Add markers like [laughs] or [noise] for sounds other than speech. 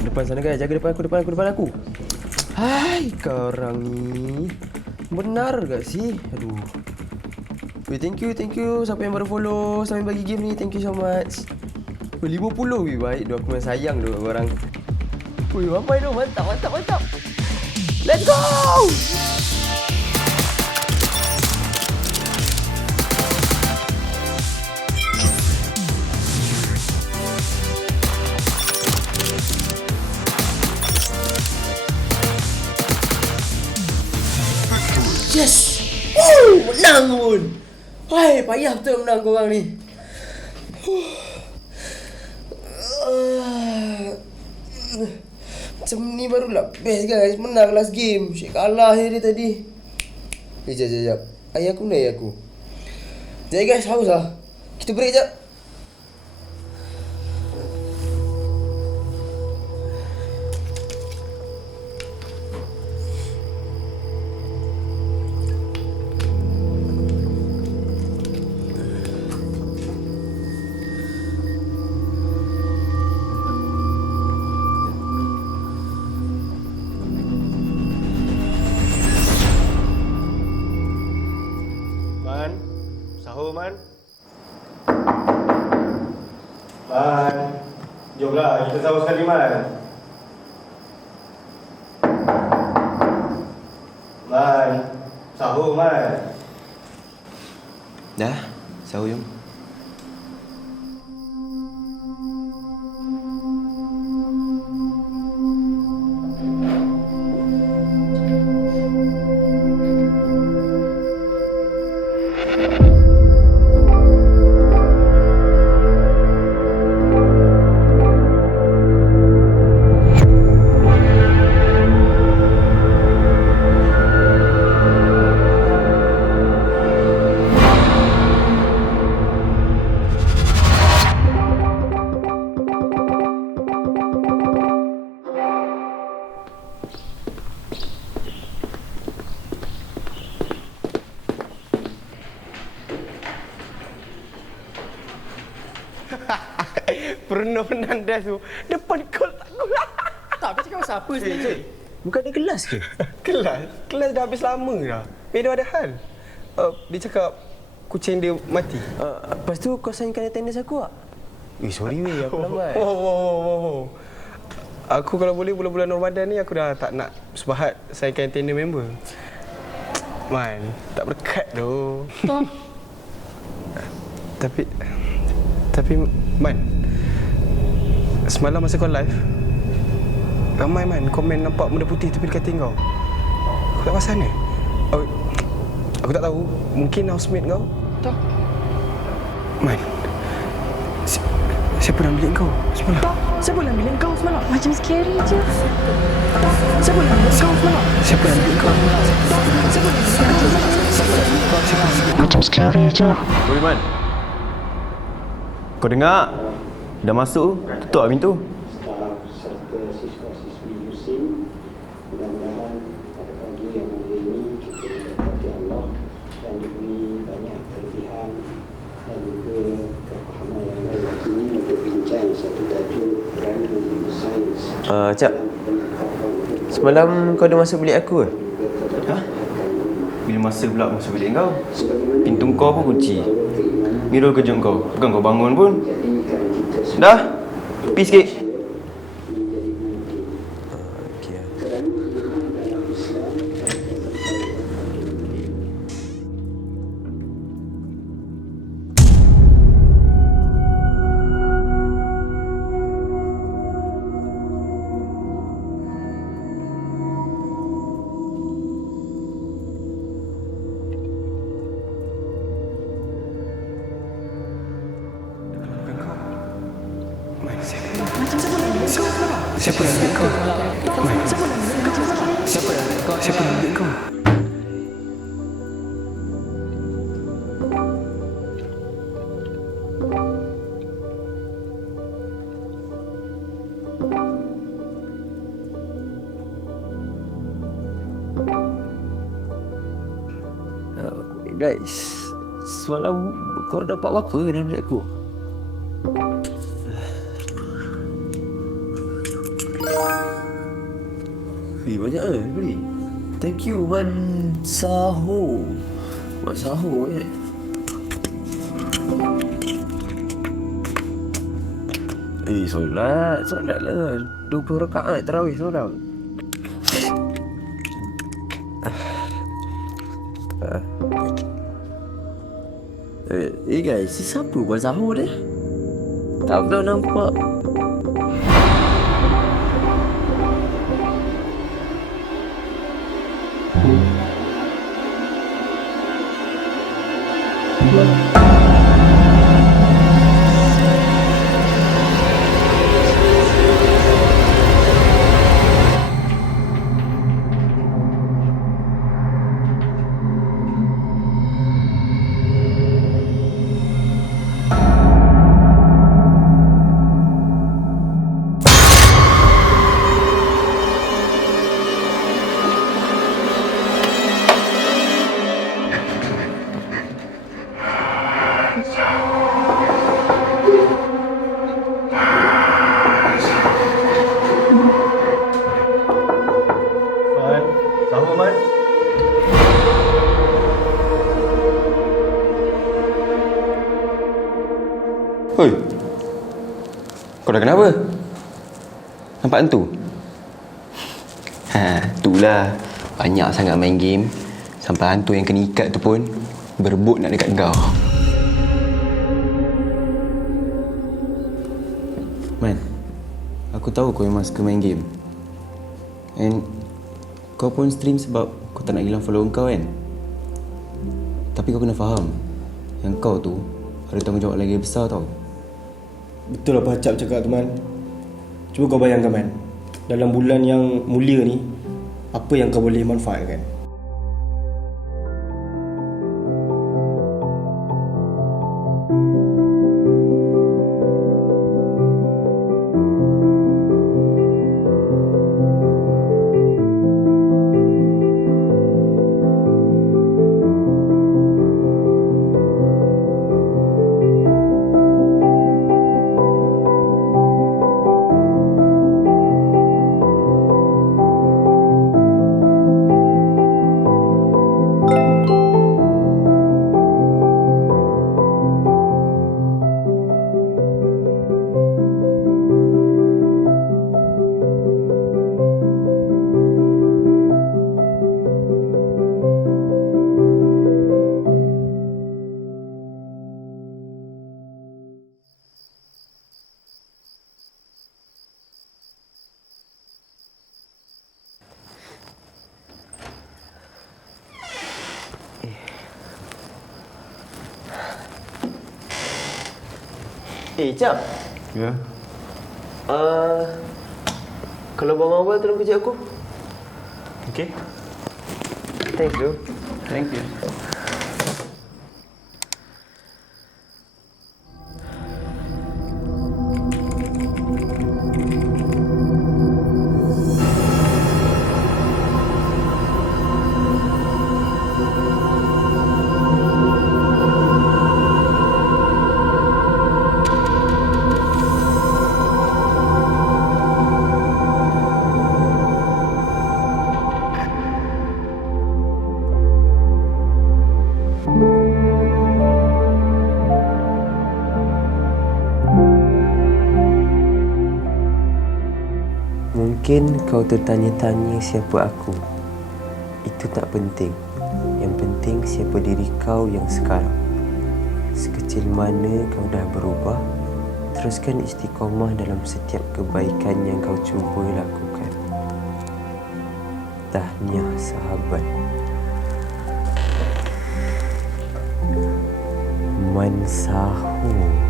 Depan sana guys, jaga depan aku, depan aku, depan aku. Hai, kau orang ni. Benar gak sih? Aduh. Weh, thank you, thank you. Siapa yang baru follow, siapa yang bagi game ni, thank you so much. Weh, 50 weh, baik. Doa aku memang sayang tu orang. Weh, mampai tu, mantap, mantap, mantap. Let's go! Hai, payah betul menang korang ni. Macam ni barulah best guys. Menang last game. Syek kalah je dia tadi. Eh, jap, jap, jap. Ayah aku ni ayah aku. Jap guys, haus lah. Kita break jap. Sahur Man. Man, jomlah kita sahur sekali Man. Man, sahur Man. Dah, sahur jom. [laughs] Bruno Fernandes tu depan gol tak gol. Tak, kau cakap pasal apa sebenarnya? Bukan ada kelas ke? [laughs] Kelas, kelas dah habis lama dah. Medo ada hal. Uh, dia cakap kucing dia mati. Uh, lepas tu kau signkan attendance aku tak? Eh, sorry weh, aku lambat. Oh, oh, oh, oh, oh. Aku kalau boleh bulan-bulan Ramadan ni aku dah tak nak sebahat signkan tender member. Man, tak berkat tu. tapi tapi Man, semalam masa kau live, ramai man komen nampak benda putih tepi dekat kau. Kau kat pasal ni? Oh, aku tak tahu. Mungkin housemate kau? Tak. Man, si, siapa nak bilik kau semalam? Tak, siapa yang bilang kau semalam? Macam scary je. Tak, siapa yang bilang kau semalam? Siapa yang bilik kau? Siapa yang bilang kau semalam? Macam scary je. Budiman Kau dengar? Dah masuk, tutup lah pintu Uh, Cak, semalam kau ada masuk bilik aku ke? Ha? Bila masa pula masuk bilik kau? Pintu kau pun kunci. Mirul kejut kau. Bukan kau bangun pun. Dah. Pergi sikit Siapa yang bilik kau? Siapa yang bilik kau? Siapa yang bilik kau? Uh, guys, semalam kau dapat apa dalam aku? Banyak eh beli. Thank you, Man Saho. Man Saho eh. Eh, solat. Solat lah. 20 rakaat terawih solat. Eh, eh guys, si siapa Man Saho dia? Tak pernah nampak. Man, dah kenapa? Nampak hantu? Ha, itulah. Banyak sangat main game. Sampai hantu yang kena ikat tu pun berebut nak dekat kau. Man, aku tahu kau memang suka main game. And kau pun stream sebab kau tak nak hilang follow kau kan? Tapi kau kena faham yang kau tu ada tanggungjawab lagi besar tau. Betul apa Acap cakap tu Man? Cuba kau bayangkan Man. Dalam bulan yang mulia ni Apa yang kau boleh manfaatkan Eh, Cap. Ya. Uh, kalau Bang Awal tolong kejap aku. Okay. Thanks, bro. Thank you. Mungkin kau tertanya-tanya siapa aku. Itu tak penting. Yang penting siapa diri kau yang sekarang. Sekecil mana kau dah berubah, teruskan istiqomah dalam setiap kebaikan yang kau cuba lakukan. Tahniah sahabat. Mansahu.